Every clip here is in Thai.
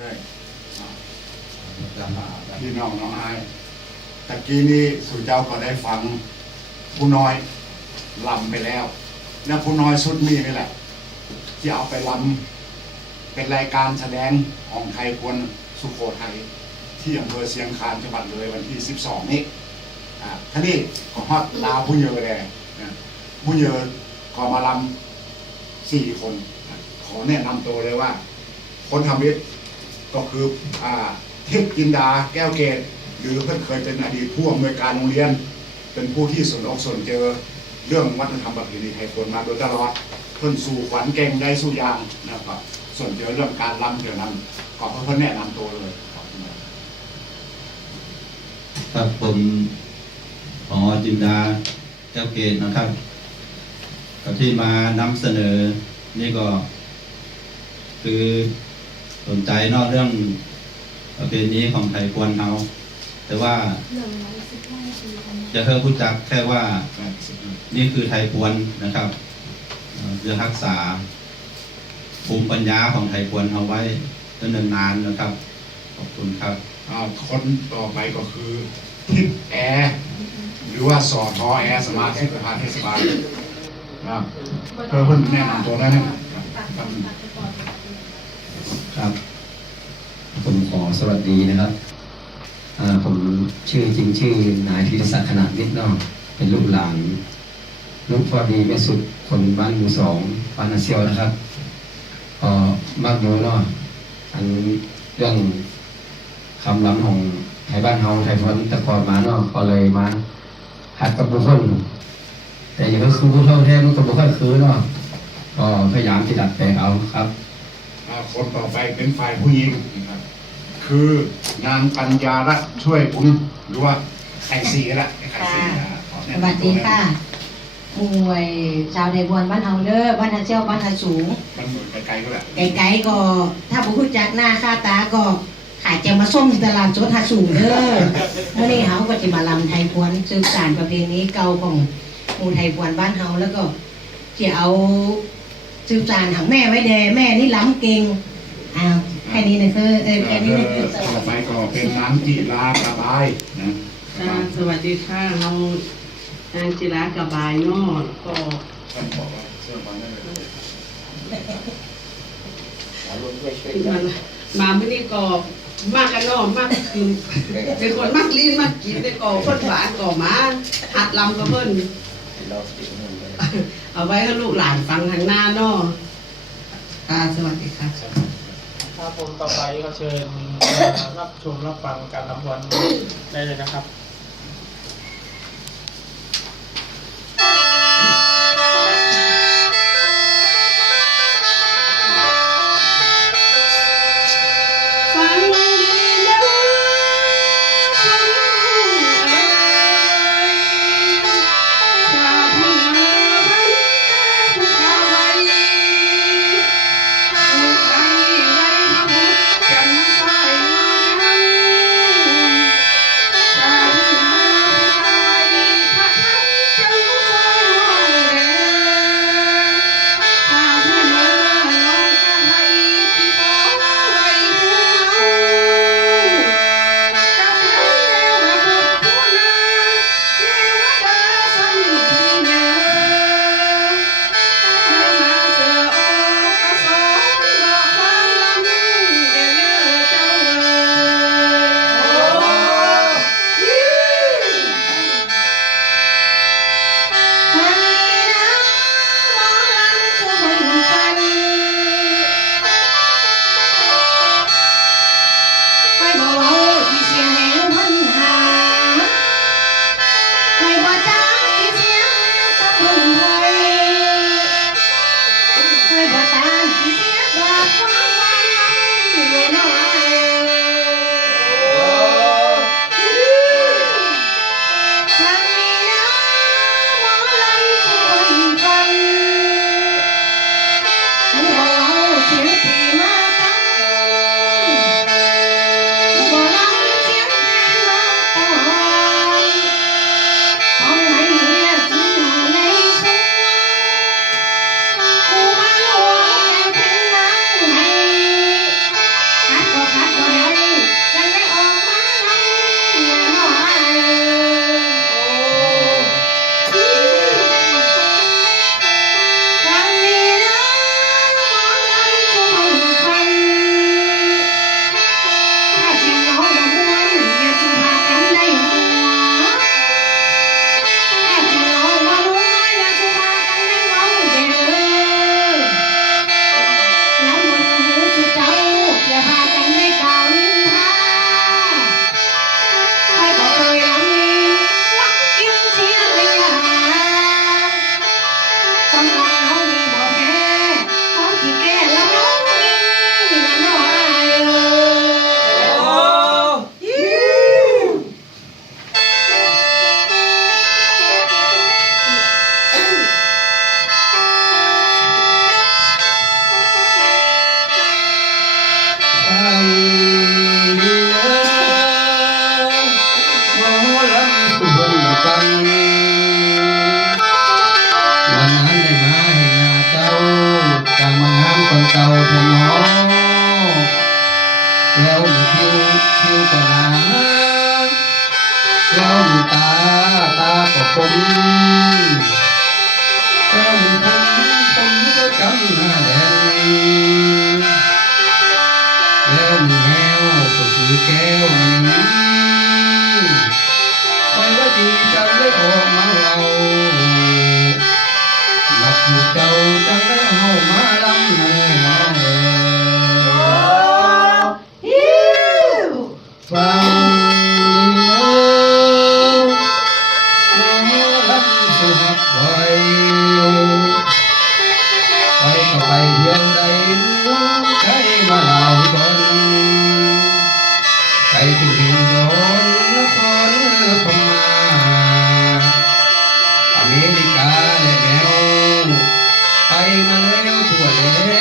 ได้อ่าพี่น้องน้องอายตะกี้นี้สุเจ้าก็ได้ฟังผู้น้อยลำไปแล้วและผู้น้อยสุดนี้นี่แหละที่เอาไปลำเป็นรายการแสดงของไทยควรสุโขทัยที่อำเภอเชียงคานจังหวัดเลยวันที่ 12 นี้ท่านี้ก็ฮอดลาผู้เยอะเลยผู้เยอะก็มาลำสี่คน ขอแนะนำตัวเลยว่า คนทำวิทย์ ก็คืออ่าทิพย์จินดาแก้วเกตหรือเพื่อนเคยเป็นอดีตผู้อำนวยการโรงเรียน เป็นผู้ที่สนอกสนเจอเรื่องวัฒนธรรมประเพณีไทยคนมาโดยตลอดเพื่อนสู่ขวัญเก่งได้สู่ยางนะครับสนเจอเรื่องการรำเกี่ยวนั้นขอเพื่อนแนะนำตัวเลยครับผมหอจินดาแก้วเกตนะครับกับที่มานำเสนอนี่ก็คือ สนใจนอกเรื่องประเพณีของไทยควนเฮาแต่ว่าจะเพิ่มพูดจักแค่ว่านี่คือไทยพวนนะครับจะรักษาภูมิปัญญาของไทยพวนเอาไว้จนนานๆนะครับ ขอบคุณครับคนต่อไปก็คือทิพย์แอร์หรือว่าสอทอแอร์สมาชิกสภาเทศบาลนะครับเพื่อเพื่อนแนะนำตัวได้ไหม ครับ ผมขอสวัสดีนะครับผมชื่อจริงชื่อนายพิรศักดิ์ขนาดนิดนาะเป็นลูกหลานลูกพอดีแม่สุดคนบ้านหมู่สองบ้านนาเซียวนะครับมากน้อยเนาะอันเรื่องคำล้ำของไทยบ้านเฮาไทยพ้นต่ก่อนมาเนาะก็เลยมาหัดกับบุคคลแต่อยังก็คือผู้เท่าแท้มันกับบุคคลคือเนาะก็พยายามที่ดัดแปลงเอาครับ คนต่อไปเป็นฝ่ายผู้หญิงนะครับ คือนางปัญญารัตน์ช่วยคุณหรือว่าไอซีละไอซีอ่าขอสแนะนำวัสตัดีวได้ไหมค่ะหมวยชาวในบวนบ้านเฮาเด้อบ้านนาเจ้าบ้านนาสูง มันเหมือนไกลๆก็แหละไกลๆก็ถ้าบุคุจักหน้าค่าตาก็ขายจะมาส้มที่ตลาดสดหาสูงเด้อเมื่อนี้เฮาก็จะมาลำไทยพวนสืบสานประเพณีเก่าของหมู่ไทยพวนบ้านเฮาแล้วก็จะเอา สืบสานของแม่ไว้แดแม่นี่ล้ำเก่งอ้าวแค่นี้นะคือเออแค่นี้นะคือต่อไปก็เป็นนางจิลากระบายนะค่ะสวัสดีค่ะเรานางจิรากระบายเนอก็ท่านบอกว่าเสื้อบอลได้เลยมันมาไม่ได้ก็มากกันเนอมากกินเป็นคนมากลิ้นมากกินได้ก็คนหวานก็มาหัดลำกับเพิ่น เอาไว้ให้ลูกหลานฟังทางหน้าเนอค่ะสวัสดีค่ะ ครับผมต่อไปก็เชิญรับชมรับฟังการรำบอลได้เลยนะครับ ผมก้าวผมผมก็จำหน้าแดง Yang.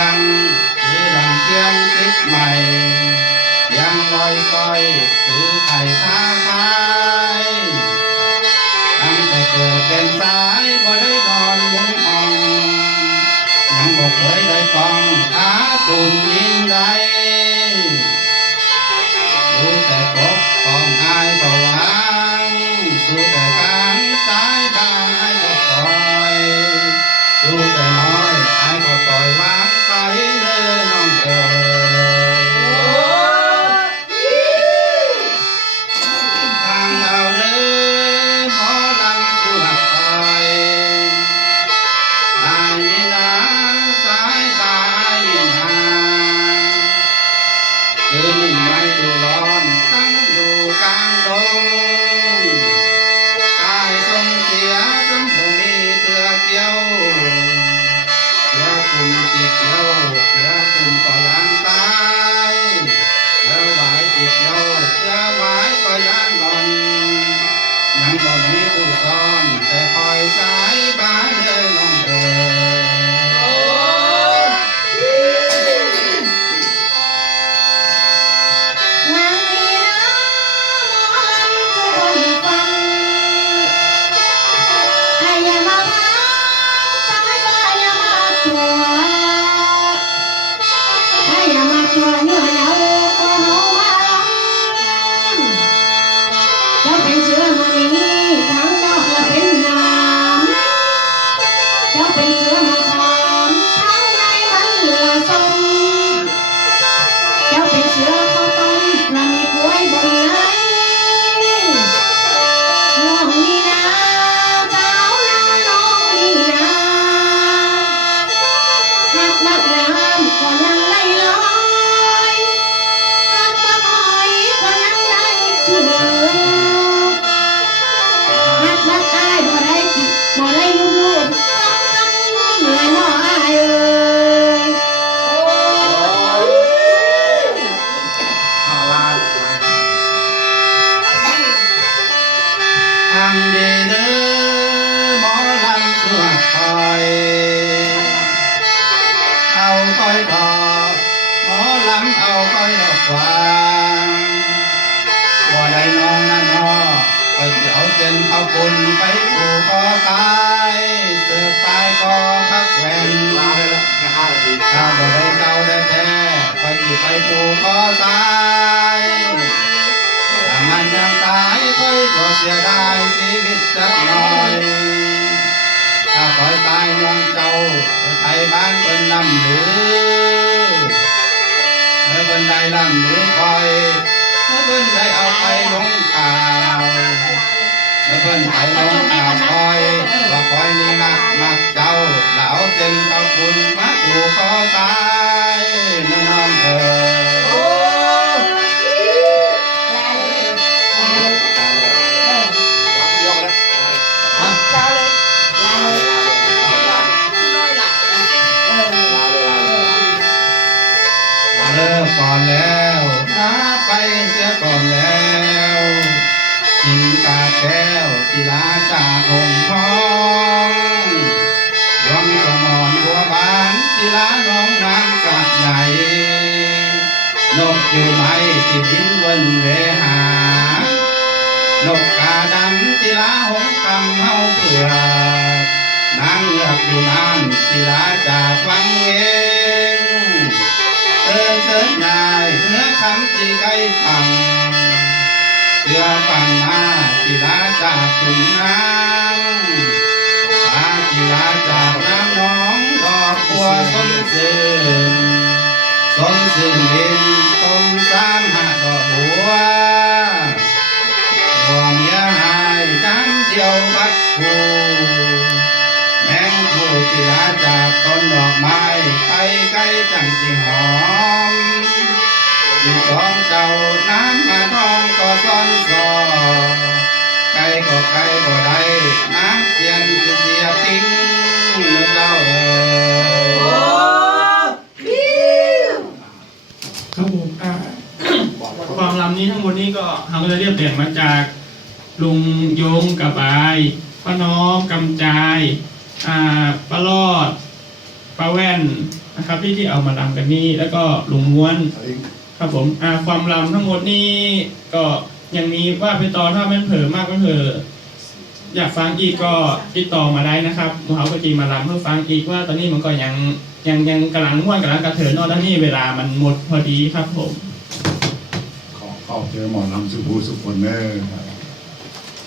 giang chỉ làm giang tiếp mày giang loi soi เจ้ เสียดายชีวิตสักหน่อย ถ้าคอยตายยองเจ้าไปบ้านเป็นลำหรือเมื่อเป็นได้ลำหรือคอยเมื่อเป็นได้เอาไปลงข่าวเมื่อเป็นไปลงข่าว กีฬาจาองค์ทองรวมสมอนหัวบานกีฬาน้องน้ำสักใหญ่นกอยู่ไหมที่บินวนเวหานกกาดำกีฬาหงคำเฮาเผือกนางเงือกอยู่น้ำกีฬาจากวังเวงเตือนเตือนนายเนื้อคำที่ใกล้ฟัง สือฟังมากีฬาจากขุนนางตากีฬาจากน้ำหน้องดอกบัวสมซื่นสมซื่นดินต้มสามหาดอกบัวบัวเมียหายน้ำเดียวบัดผูแมงผู้กีฬาจากต้นดอกไม้ไปไกลจังสิหอมที่สองเจ้า ก่ก็ไก่บ่ได้น้ำเสียนจะเสียทิ้งนะเจ้าเอ๋ยครับผมอ่าความลำนี้ทั้งหมดนี้ก็เราก็จะเรียบเรียงมาจากลุงโยงกับบายป้าน้อมกำจายอ่าป้ารอดป้าแว่นนะครับที่ที่เอามาลำกันนี่แล้วก็ลุงม้วน ครับผมอ่าความลำทั้งหมดนี้ก็ยังมีว่าไปต่อถ้ามันเผลอมากก็เผลอ อยากฟังอีกก็ติดต่อมาได้นะครับมูเฮาก็จีมาลำเพื่อฟังอีกว่าตอนนี้มันก็ยังยังยังกำลังม่วนกำลังกระเถินนอกแล้วนี่เวลามันหมดพอดีครับผม ขอขอบเจอหมอลำสุภูสุคนเนอร์